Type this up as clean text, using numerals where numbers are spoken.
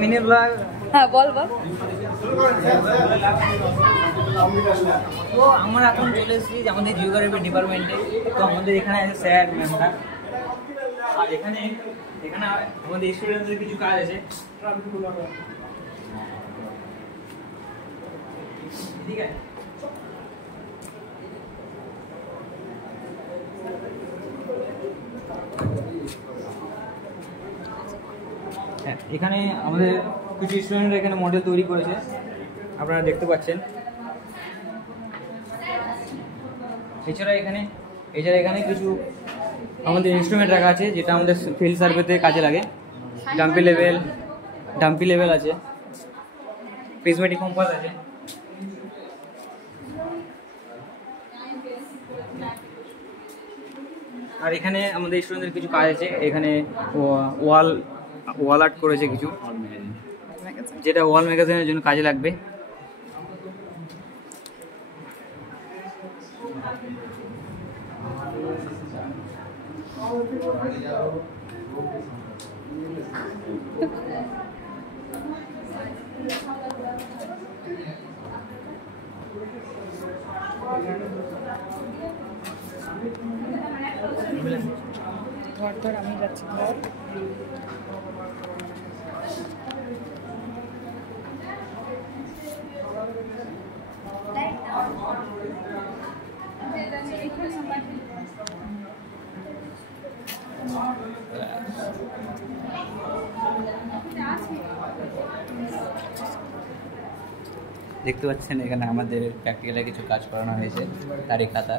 Mini blog. হ্যাঁ বল বল। তো আমরা এখন চলে এসেছি আমাদের জিওগ্রাফি ডিপার্টমেন্টে। তো আমাদের এখানে আছে স্যার ম্যামরা, আর এখানে এখানে আমাদের স্টুডেন্টদের কিছু কাজ আছে। ঠিক আছে, হ্যাঁ এখানে আমাদের কিছু স্টুডেন্ট এখানে মডেল তৈরি করেছে, আপনারা দেখতে পাচ্ছেন। এছাড়া এখানে কিছু আমাদের ইনস্ট্রুমেন্ট রাখা আছে, যেটা আমাদের ফিল্ড সার্ভেতে কাজে লাগে। ডাম্পি লেভেল আছে, প্রিজমেটিক কম্পাস আছে। আর এখানে আমাদের স্টুডেন্টদের কিছু কাজ আছে। এখানে ওয়াল আর্ট করেছে কিছু, যেটা ওয়াল ম্যাগাজিনের জন্য কাজে লাগবে। ধর আমি যাচ্ছি। ধর দেখতে পাচ্ছেন এখানে আমাদের প্র্যাকটিক্যালে কিছু কাজ করানো হয়েছে, তারই খাতা।